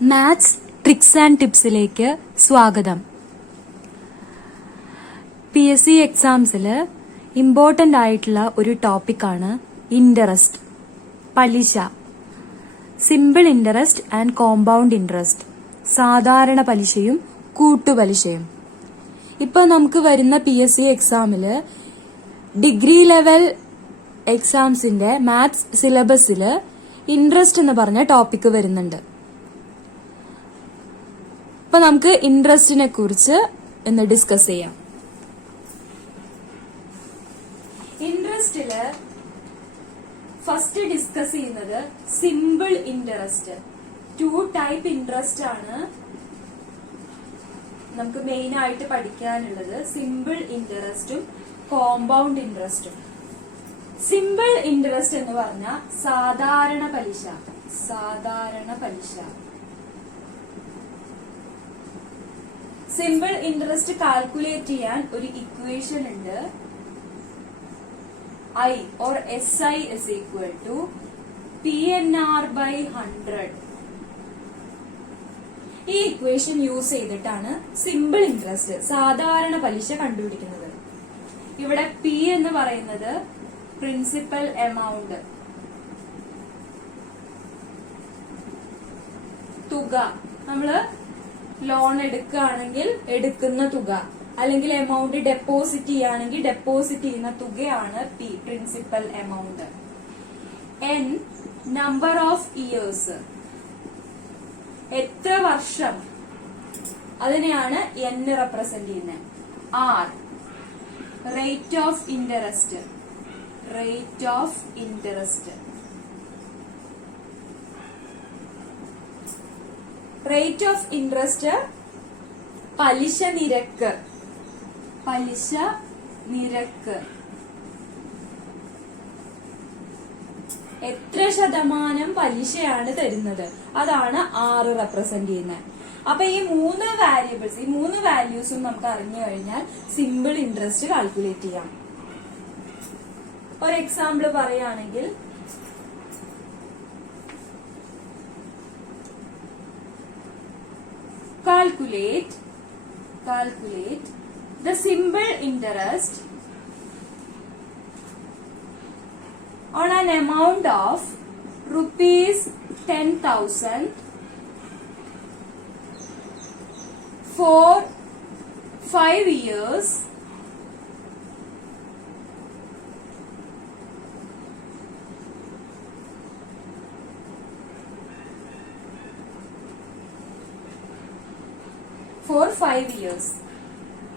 Maths tricks and ടിപ്സിലേക്ക് സ്വാഗതം. PSC എക്സാംസിൽ important ആയിട്ടുള്ള ഒരു ടോപ്പിക്കാണ് ഇൻട്രസ്റ്റ്, പലിശ, simple interest and compound interest, സാധാരണ പലിശയും കൂട്ടുപലിശയും. ഇപ്പൊ നമുക്ക് വരുന്ന PSC എക്സാമില് ഡിഗ്രി ലെവൽ എക്സാംസിന്റെ മാത്സ് സിലബസില് ഇൻട്രസ്റ്റ് എന്ന് പറഞ്ഞ ടോപ്പിക് വരുന്നുണ്ട്. അപ്പൊ നമുക്ക് ഇൻട്രസ്റ്റിനെ കുറിച്ച് ഒന്ന് ഡിസ്കസ് ചെയ്യാം. ഇൻട്രസ്റ്റില് ഫസ്റ്റ് ഡിസ്കസ് ചെയ്യുന്നത് സിമ്പിൾ ഇൻട്രസ്റ്റ്. 2 ടൈപ്പ് ഇൻട്രസ്റ്റ് ആണ് നമുക്ക് മെയിൻ ആയിട്ട് പഠിക്കാനുള്ളത്, സിമ്പിൾ ഇൻട്രസ്റ്റും കോമ്പൗണ്ട് ഇൻട്രസ്റ്റും. സിമ്പിൾ ഇൻട്രസ്റ്റ് എന്ന് പറഞ്ഞാൽ സാധാരണ പലിശ. സിമ്പിൾ ഇൻട്രസ്റ്റ് കാൽക്കുലേറ്റ് ചെയ്യാൻ ഒരു ഇക്വേഷൻ ഉണ്ട്. I or SI is equal to PNR by 100. ഈ ഇക്വേഷൻ യൂസ് ചെയ്തിട്ടാണ് സിമ്പിൾ ഇൻട്രസ്റ്റ്, സാധാരണ പലിശ കണ്ടുപിടിക്കുന്നത്. ഇവിടെ P എന്ന് പറയുന്നത് പ്രിൻസിപ്പൽ എമൗണ്ട്, തുക. നമ്മള് ലോൺ എടുക്കുകയാണെങ്കിൽ എടുക്കുന്ന തുക, അല്ലെങ്കിൽ എമൗണ്ട് ഡെപ്പോസിറ്റ് ചെയ്യുകയാണെങ്കിൽ ഡെപ്പോസിറ്റ് ചെയ്യുന്ന തുകയാണ് P, principal amount. N, number of years, എത്ര വർഷം, അതിനെയാണ് N റെപ്രസെന്റ് ചെയ്യുന്നത്. R, rate of interest. Rate of interest പലിശ നിരക്ക്. എത്ര ശതമാനം പലിശയാണ് തരുന്നത്, അതാണ് R റെപ്രസെന്റ് ചെയ്യുന്നത്. അപ്പൊ ഈ 3 വാല്യൂബിൾസ്, ഈ 3 വാല്യൂസും നമുക്ക് അറിഞ്ഞു കഴിഞ്ഞാൽ സിമ്പിൾ ഇൻട്രസ്റ്റ് കാൽക്കുലേറ്റ് ചെയ്യാം. ഒരു എക്സാമ്പിൾ പറയുകയാണെങ്കിൽ, calculate the simple interest on an amount of rupees 10,000 for 5 years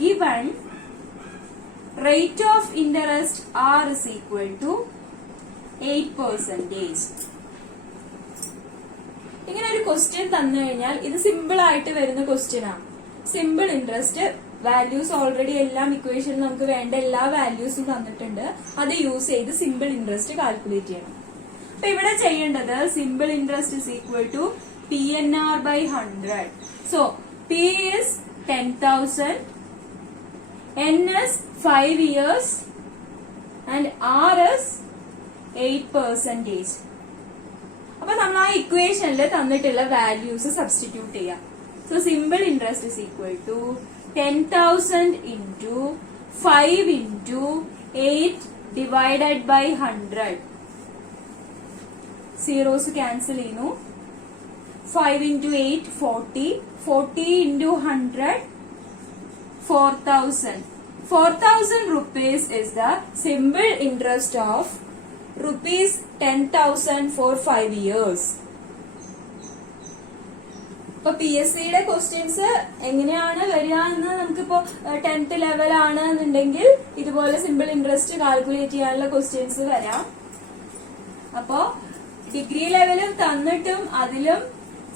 given rate of interest R is equal to 8%. ഇങ്ങനെ ഒരു ക്വസ്റ്റ്യൻ തന്നു കഴിഞ്ഞാൽ ഇത് സിമ്പിൾ ആയിട്ട് വരുന്ന ക്വസ്റ്റ്യൻ ആണ്. സിമ്പിൾ ഇൻട്രസ്റ്റ് വാല്യൂസ് ഓൾറെഡി എല്ലാം ഇക്വേഷനിൽ നമുക്ക് വേണ്ട എല്ലാ വാല്യൂസും തന്നിട്ടുണ്ട്. അത് യൂസ് ചെയ്ത് സിമ്പിൾ ഇൻട്രസ്റ്റ് കാൽക്കുലേറ്റ് ചെയ്യണം. അപ്പൊ ഇവിടെ ചെയ്യേണ്ടത് simple interest is equal to PNR by 100. So P is 10,000, N is 5 years and R is 8%. അപ്പൊ നമ്മൾ ആ ഇക്വേഷനിൽ തന്നിട്ടുള്ള വാല്യൂസ് സബ്സ്റ്റിറ്റ്യൂട്ട് ചെയ്യാം. So simple interest is equal to 10,000 into 5 into 8 divided by 100. Zeros cancel ചെയ്യുന്നു. 5 into 8, 40. 40 into 100, 4,000. 4,000 rupees is the simple interest of rupees 10,000 for 5 years. ഇപ്പൊ PSCയുടെ questions എങ്ങനെയാണ് വരിക എന്ന് നമുക്കിപ്പോ 10th ലെവൽ ആണ് എന്നുണ്ടെങ്കിൽ ഇതുപോലെ സിമ്പിൾ ഇൻട്രസ്റ്റ് കാൽക്കുലേറ്റ് ചെയ്യാനുള്ള ക്വസ്റ്റ്യൻസ് വരാം. അപ്പോ ഡിഗ്രി ലെവലും തന്നിട്ടും അതിലും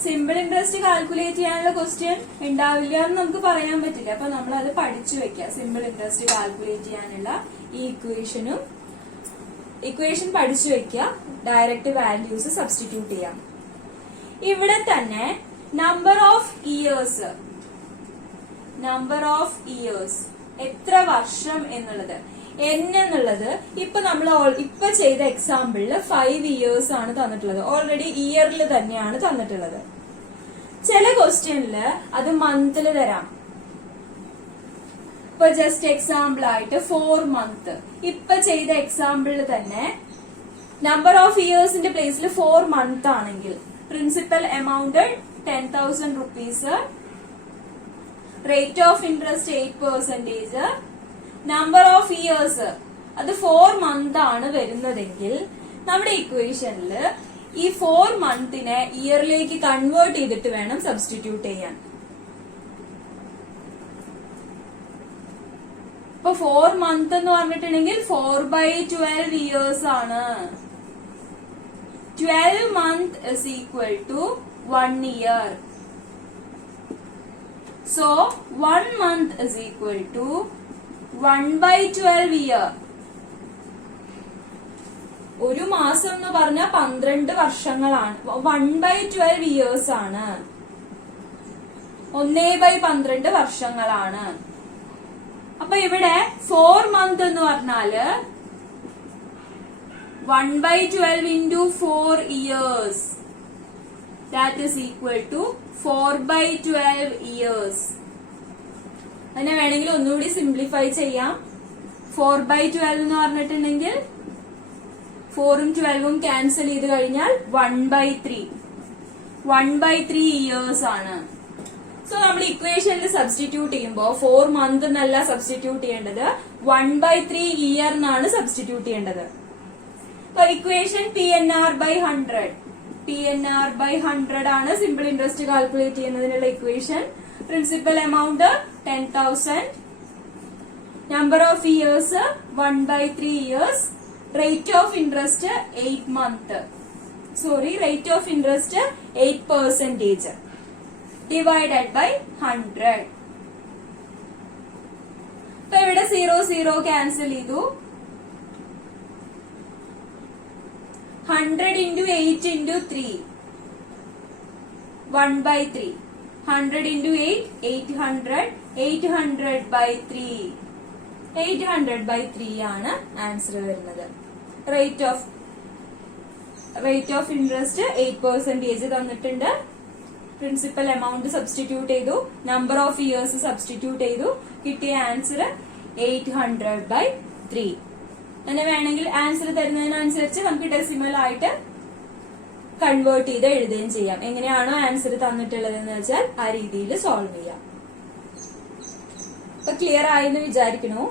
സിമ്പിൾ ഇൻട്രസ്റ്റ് കാൽക്കുലേറ്റ് ചെയ്യാനുള്ള ക്വസ്റ്റ്യൻ ഉണ്ടാവില്ല എന്ന് നമുക്ക് പറയാൻ പറ്റില്ല. അപ്പൊ നമ്മൾ അത് പഠിച്ചു വെക്കുക. സിമ്പിൾ ഇൻട്രസ്റ്റ് കാൽക്കുലേറ്റ് ചെയ്യാനുള്ള ഈ ഇക്വേഷൻ പഠിച്ചു വെക്കുക. ഡയറക്റ്റ് വാല്യൂസ് സബ്സ്റ്റിറ്റ്യൂട്ട് ചെയ്യാം. ഇവിടെ തന്നെ നമ്പർ ഓഫ് ഇയേഴ്സ്, എത്ര വർഷം എന്നുള്ളത്. N എന്നുള്ളത് ഇപ്പൊ നമ്മൾ ഇപ്പൊ ചെയ്ത എക്സാമ്പിളില് 5 years ആണ് തന്നിട്ടുള്ളത്. ഓൾറെഡി ഇയറിൽ തന്നെയാണ് തന്നിട്ടുള്ളത്. ചില ക്വസ്റ്റ്യനില് അത് മന്തിൽ തരാം. ഇപ്പൊ ജസ്റ്റ് എക്സാമ്പിൾ ആയിട്ട് 4 month. ഇപ്പൊ ചെയ്ത എക്സാമ്പിളിൽ തന്നെ നമ്പർ ഓഫ് ഇയേഴ്സിന്റെ പ്ലേസിൽ 4 month ആണെങ്കിൽ principal amount 10,000 rupees, rate of interest 8%, number of years അത് 4 month ആണ് വരുന്നതെങ്കിൽ നമ്മുടെ ഇക്വേഷനിൽ ഈ 4 monthനെ ഇയറിലേക്ക് കൺവേർട്ട് ചെയ്തിട്ട് വേണം സബ്സ്റ്റിറ്റ്യൂട്ട് ചെയ്യാൻ. ഇപ്പൊ 4 month എന്ന് പറഞ്ഞിട്ടുണ്ടെങ്കിൽ 4/12 years ആണ്. 12 month is equal to 1 year. So 1 month is equal to 1/12 year. ഒരു മാസം എന്ന് പറഞ്ഞാൽ 12 വർഷങ്ങളാണ്. 1/12 years ആണ്. 1/12 വർഷങ്ങളാണ്. അപ്പൊ ഇവിടെ 4 month എന്ന് പറഞ്ഞാല് 1/12 into 4 years. That is equal to 4/12 years. അതിനെ വേണമെങ്കിൽ ഒന്നുകൂടി സിംപ്ലിഫൈ ചെയ്യാം. 4/12 എന്ന് പറഞ്ഞിട്ടുണ്ടെങ്കിൽ 4ഉം 12ഉം ക്യാൻസൽ ചെയ്ത് കഴിഞ്ഞാൽ 1/3. 1/3 years ആണ്. സോ നമ്മൾ ഇക്വേഷനിൽ സബ്സ്റ്റിറ്റ്യൂട്ട് ചെയ്യുമ്പോൾ 4 month എന്നല്ല സബ്സ്റ്റിറ്റ്യൂട്ട് ചെയ്യേണ്ടത്, 1/3 year എന്നാണ് സബ്സ്റ്റിറ്റ്യൂട്ട് ചെയ്യേണ്ടത്. അപ്പൊ ഇക്വേഷൻ PNR/100. PNR/100 ആണ് സിമ്പിൾ ഇൻട്രസ്റ്റ് കാൽക്കുലേറ്റ് ചെയ്യുന്നതിനുള്ള equation. Principal amount 10,000, number of years 1/3 years, rate of interest 8 month. Rate of interest 8% divided by 100. ഇപ്പൊ ഇവിടെ 0 ക്യാൻസൽ ചെയ്തു. 100 into 8 into 3 1/3. 100 into 8 800. 800/3. 800/3 ആണ് ആൻസർ വരുന്നത്. റേറ്റ് ഓഫ് ഇൻട്രസ്റ്റ് 8% തന്നിട്ടുണ്ട്. പ്രിൻസിപ്പൽ എമൗണ്ട് സബ്സ്റ്റിറ്റ്യൂട്ട് ചെയ്തു, number of years substitute ചെയ്തു, കിട്ടിയ answer 800/3. അങ്ങനെ വേണമെങ്കിൽ ആൻസർ തരുന്നതിനനുസരിച്ച് നമുക്ക് ഡെസിമൽ ആയിട്ട് കൺവേർട്ട് ചെയ്ത് എഴുതുകയും ചെയ്യാം. എങ്ങനെയാണോ ആൻസർ തന്നിട്ടുള്ളതെന്ന് വെച്ചാൽ ആ രീതിയിൽ സോൾവ് ചെയ്യാം. ഇപ്പൊ ക്ലിയർ ആയെന്ന് വിചാരിക്കണു.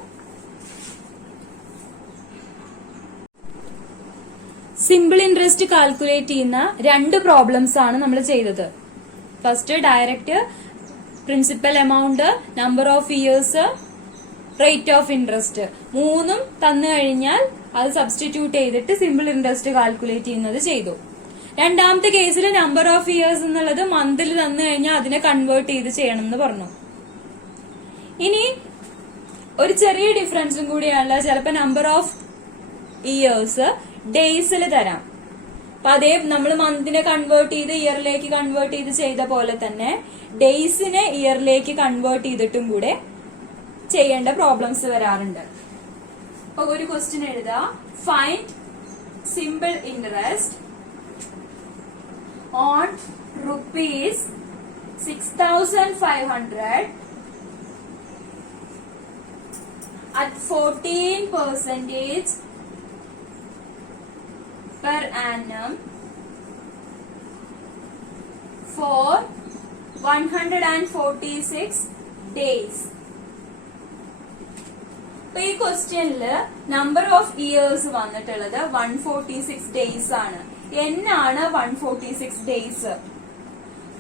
സിമ്പിൾ ഇൻട്രസ്റ്റ് കാൽക്കുലേറ്റ് ചെയ്യുന്ന 2 പ്രോബ്ലംസ് ആണ് നമ്മൾ ചെയ്തത്. First direct principal amount, number of years, rate of interest 3ഉം തന്നു കഴിഞ്ഞാൽ അത് സബ്സ്റ്റിറ്റ്യൂട്ട് ചെയ്തിട്ട് സിമ്പിൾ ഇൻട്രസ്റ്റ് കാൽക്കുലേറ്റ് ചെയ്യുന്നത് ചെയ്തു. രണ്ടാമത്തെ കേസിൽ നമ്പർ ഓഫ് ഇയേഴ്സ് എന്നുള്ളത് മന്തിൽ തന്നു കഴിഞ്ഞാൽ അതിനെ കൺവേർട്ട് ചെയ്ത് ചെയ്യണം എന്ന് പറഞ്ഞു. ഇനി ഒരു ചെറിയ ഡിഫറൻസും കൂടിയാണ്. ചിലപ്പോൾ നമ്പർ ഓഫ് ഇയേഴ്സ് ഡേയ്സിൽ തരാം. അപ്പൊ അതേ നമ്മൾ മന്തിനെ കൺവേർട്ട് ചെയ്ത് ഇയറിലേക്ക് കൺവേർട്ട് ചെയ്ത് ചെയ്ത പോലെ തന്നെ ഡേയ്സിനെ ഇയറിലേക്ക് കൺവേർട്ട് ചെയ്തിട്ടും കൂടെ ചെയ്യേണ്ട പ്രോബ്ലംസ് വരാറുണ്ട്. അപ്പൊ ഒരു ക്വസ്റ്റ്യൻ എഴുതാം. Find simple interest on ₹6,500 at 14% per annum for 146 days. ഇപ്പൊ ഈ ക്വസ്റ്റ്യനില് നമ്പർ ഓഫ് ഇയേഴ്സ് വന്നിട്ടുള്ളത് 146 days ആണ്. എന്നാണ് 146 days?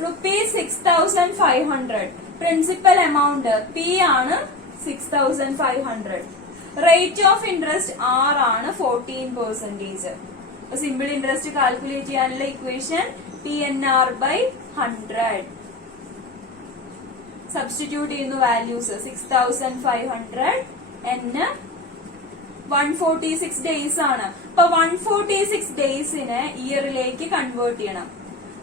₹6,500 പ്രിൻസിപ്പൽ എമൗണ്ട് P ആണ് 6,500. റേറ്റ് ഓഫ് ഇൻട്രസ്റ്റ് R ആണ് 14%. സിമ്പിൾ ഇൻട്രസ്റ്റ് കാൽക്കുലേറ്റ് ചെയ്യാനുള്ള ഇക്വേഷൻ PNR/100. സബ്സ്റ്റിറ്റ്യൂട്ട് ചെയ്യുന്നു വാല്യൂസ്. 6,500 N 146 days ആണ്. അപ്പൊ 146 daysനെ ഇയറിലേക്ക് കൺവേർട്ട് ചെയ്യണം.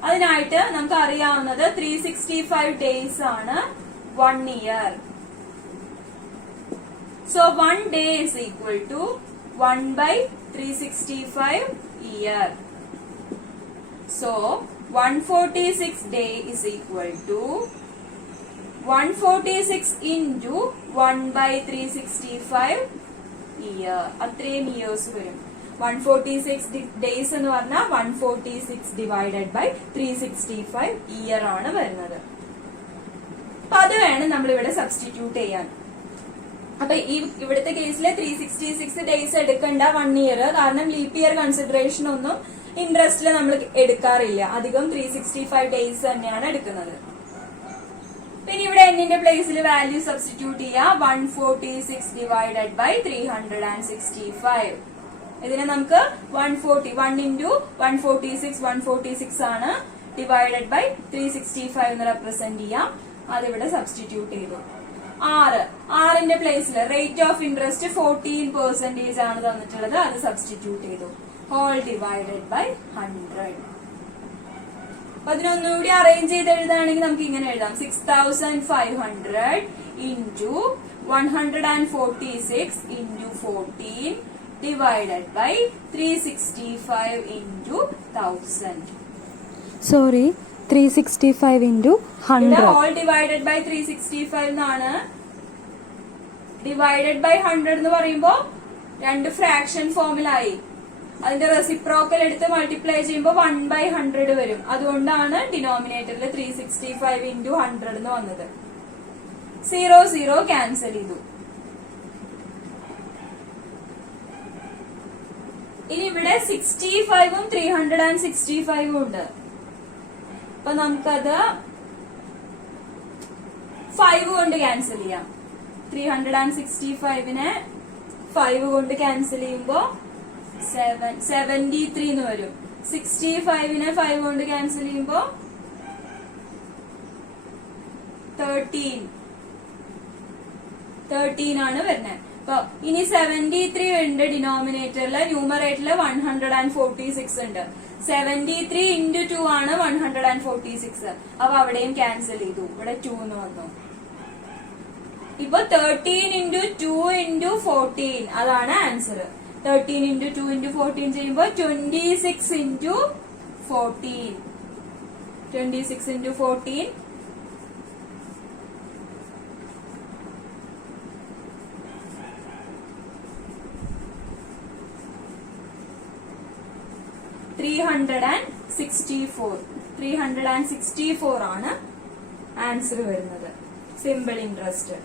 അതിനായിട്ട് നമുക്ക് അറിയാവുന്നത് 365 days ആണ് 1 year. So 1 day is equal to 1/365 year. So 146 day is equal to 146 into 1/365 year. അത്രയും ഇയേഴ്സ് വരും. 146 ഡേയ്സ് എന്ന് പറഞ്ഞാൽ 146 ഡിവൈഡഡ് ബൈ 365 ഇയർ ആണ് വരുന്നത്. അപ്പൊ അത് വേണം നമ്മൾ ഇവിടെ സബ്സ്റ്റിറ്റ്യൂട്ട് ചെയ്യാൻ. അപ്പൊ ഇവിടുത്തെ കേസിൽ 366 ഡേയ്സ് എടുക്കണ്ട 1 ഇയർ, കാരണം ലീപ് ഇയർ കൺസിഡറേഷൻ ഒന്നും ഇൻട്രസ്റ്റിൽ നമ്മൾ എടുക്കാറില്ല. അധികം 365 ഡേയ്സ് തന്നെയാണ് എടുക്കുന്നത്. പിന്നെ ഇവിടെ എന്നിന്റെ പ്ലേസിൽ വാല്യൂ സബ്സ്റ്റിറ്റ്യൂട്ട് ചെയ്യാം. 146 ഡിവൈഡഡ് ബൈ 365. ഇതിനെ നമുക്ക് 1 into 146 ആണ്, ഡിവൈഡഡ് ബൈ 365 എന്ന് റെപ്രസെന്റ് ചെയ്യാം. അതിവിടെ സബ്സ്റ്റിറ്റ്യൂട്ട് ചെയ്തു. 6ന്റെ പ്ലേസിൽ റേറ്റ് ഓഫ് ഇൻട്രസ്റ്റ് 14% ആണ് തന്നിട്ടുള്ളത്. അത് സബ്സ്റ്റിറ്റ്യൂട്ട് ചെയ്തു. Whole divided by 100. അപ്പൊ അതിനൊന്നുകൂടി അറേഞ്ച് ചെയ്ത് എഴുതുകയാണെങ്കിൽ നമുക്ക് ഇങ്ങനെ എഴുതാം. 6500 into 146 into 14 divided by 365 into 1000. Sorry, 365 into 100. All divided by 365 എന്നാണ്. ഡിവൈഡഡ് ബൈ 100 എന്ന് പറയുമ്പോ രണ്ട് ഫ്രാക്ഷൻ ഫോമിലായി. അതിന്റെ റെസിപ്രോക്കൽ എടുത്ത് മൾട്ടിപ്ലൈ ചെയ്യുമ്പോൾ 1/100 വരും. അതുകൊണ്ടാണ് ഡിനോമിനേറ്ററിൽ 365 into 100 എന്ന് വന്നത്. 0 ക്യാൻസൽ ചെയ്തു. ഇനി ഇവിടെ 65ഉം 365ഉം ഉണ്ട്. അപ്പൊ നമുക്കത് 5 കൊണ്ട് ക്യാൻസൽ ചെയ്യാം. 365നെ 5 കൊണ്ട് ക്യാൻസൽ ചെയ്യുമ്പോ 73 എന്ന് വരും. 65നെ 5 കൊണ്ട് ക്യാൻസൽ ചെയ്യുമ്പോ 13 ആണ് വരുന്നത്. അപ്പൊ ഇനി 73 ഉണ്ട് ഡിനോമിനേറ്ററിൽ, ന്യൂമറേറ്ററിൽ 146 ഉണ്ട്. 73 into 2 ആണ് 146. അപ്പൊ അവിടെയും ക്യാൻസൽ ചെയ്തു. ഇവിടെ 2 എന്ന് വന്നു. ഇപ്പൊ 13 into 2 into 14 അതാണ് ആൻസർ. 13 into 2 into 14 ചെയ്യുമ്പോൾ 26 into 14. 26 into 14 364 ആണ് ആൻസർ വരുന്നത്. Simple interest.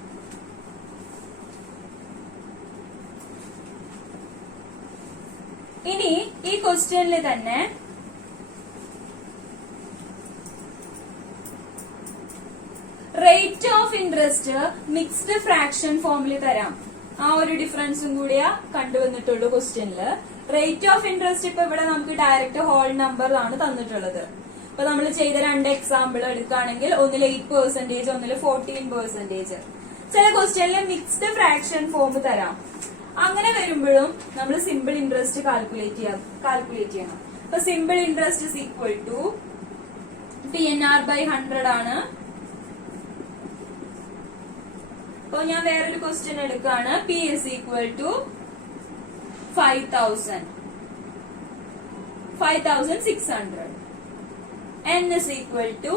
ഇനി ഈ ക്വസ്റ്റ്യനിൽ തന്നെ rate of interest mixed fraction ഫോമിൽ തരാം. ആ ഒരു ഡിഫറൻസും കൂടിയാ കണ്ടുവന്നിട്ടുള്ളൂ ക്വസ്റ്റ്യനില്. റേറ്റ് ഓഫ് ഇൻട്രസ്റ്റ് ഇപ്പൊ ഇവിടെ നമുക്ക് ഡയറക്റ്റ് ഹോൾ നമ്പർ ആണ് തന്നിട്ടുള്ളത്. ഇപ്പൊ നമ്മൾ ചെയ്ത 2 എക്സാമ്പിൾ എടുക്കുകയാണെങ്കിൽ ഒന്നിൽ 8%, ഒന്നിൽ 14%. ചില ക്വസ്റ്റ്യനിൽ മിക്സ്ഡ് ഫ്രാക്ഷൻ ഫോം തരാം. അങ്ങനെ വരുമ്പോഴും നമ്മൾ സിമ്പിൾ ഇൻട്രസ്റ്റ് കാൽക്കുലേറ്റ് ചെയ്യണം. അപ്പൊ simple interest is equal to PNR/100 ആണ്. അപ്പൊ ഞാൻ വേറൊരു ക്വസ്റ്റ്യൻ എടുക്കുകയാണ്. P is equal to 5,600. N is equal to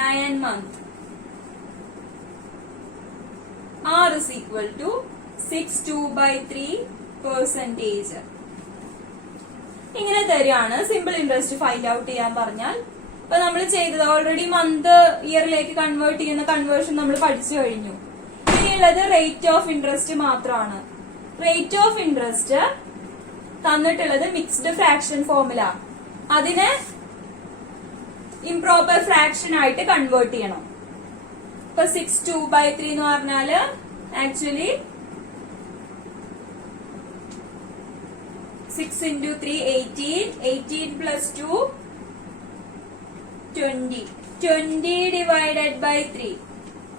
9 months. R is equal to 62/3%. ഇങ്ങനെ തരികയാണ്. സിമ്പിൾ ഇൻട്രസ്റ്റ് ഫൈൻഡ് ഔട്ട് ചെയ്യാൻ പറഞ്ഞാൽ ഇപ്പൊ നമ്മൾ ചെയ്തത് ഓൾറെഡി മന്ത് ഇയറിലേക്ക് കൺവേർട്ട് ചെയ്യുന്ന കൺവേർഷൻ നമ്മൾ പഠിച്ചു കഴിഞ്ഞു. ഇനിയുള്ളത് റേറ്റ് ഓഫ് ഇൻട്രസ്റ്റ് മാത്രമാണ്. റേറ്റ് ഓഫ് ഇൻട്രസ്റ്റ് തന്നിട്ടുള്ളത് മിക്സ്ഡ് ഫ്രാക്ഷൻ ഫോമില. അതിനെ ഇംപ്രോപ്പർ ഫ്രാക്ഷൻ ആയിട്ട് കൺവേർട്ട് ചെയ്യണം. ഇപ്പൊ 62/3 എന്ന് പറഞ്ഞാല് actually 6 into 3 18 plus 2 20 divided by 3.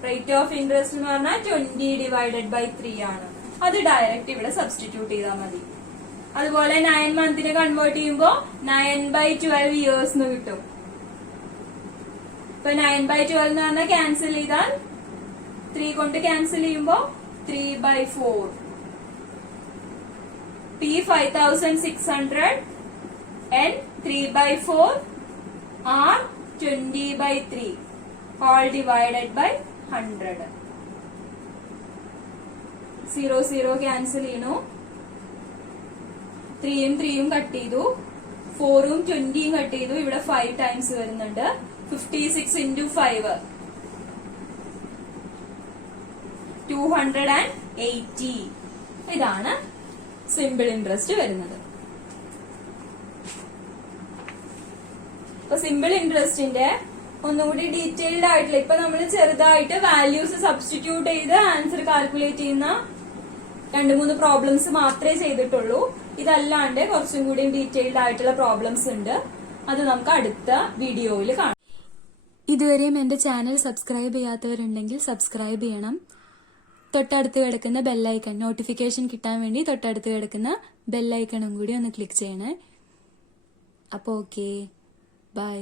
Rate of interest എന്ന് പറഞ്ഞാൽ 20 divided by 3 ആണ്. അത് ഡയറക്റ്റ് ഇവിടെ സബ്സ്റ്റിറ്റ്യൂട്ട് ചെയ്താൽ മതി. അതുപോലെ 9 മന്തിനെ കൺവേർട്ട് ചെയ്യുമ്പോൾ 9/12 ഇയേഴ്സ് എന്ന് കിട്ടും. ഇപ്പൊ 9/12 എന്ന് പറഞ്ഞാൽ ക്യാൻസൽ ചെയ്താൽ 3 കൊണ്ട് ക്യാൻസൽ ചെയ്യുമ്പോൾ 3/4. P 5,600 N 3/4 are 20/3 all divided by 100. 0 0 cancel ചെയ്യണു. 3യും 3യും കട്ട് ചെയ്തു. 4ഉം 20യും കട്ട് ചെയ്തു. ഇവിടെ 5 ടൈംസ് വരുന്നുണ്ട്. 56 into 5 280. ഇതാണ് സിമ്പിൾ ഇൻട്രസ്റ്റ് വരുന്നത്. ഇപ്പൊ സിമ്പിൾ ഇൻട്രസ്റ്റിന്റെ ഒന്നുകൂടി ഡീറ്റെയിൽഡ് ആയിട്ടുള്ള, ഇപ്പൊ നമ്മൾ ചെറുതായിട്ട് വാല്യൂസ് സബ്സ്റ്റിറ്റ്യൂട്ട് ചെയ്ത് ആൻസർ കാൽക്കുലേറ്റ് ചെയ്യുന്ന 2-3 പ്രോബ്ലംസ് മാത്രമേ ചെയ്തിട്ടുള്ളൂ. ഇതല്ലാണ്ട് കുറച്ചും കൂടി ഡീറ്റെയിൽഡ് ആയിട്ടുള്ള പ്രോബ്ലംസ് ഉണ്ട്. അത് നമുക്ക് അടുത്ത വീഡിയോയിൽ കാണാം. ഇതുവരെയും എൻ്റെ ചാനൽ സബ്സ്ക്രൈബ് ചെയ്യാത്തവരുണ്ടെങ്കിൽ സബ്സ്ക്രൈബ് ചെയ്യണം. തൊട്ടടുത്ത് കിടക്കുന്ന ബെല്ലൈക്കൺ, നോട്ടിഫിക്കേഷൻ കിട്ടാൻ വേണ്ടി തൊട്ടടുത്ത് കിടക്കുന്ന ബെല്ലൈക്കണും കൂടി ഒന്ന് ക്ലിക്ക് ചെയ്യണേ. അപ്പോൾ ഓക്കെ, ബൈ.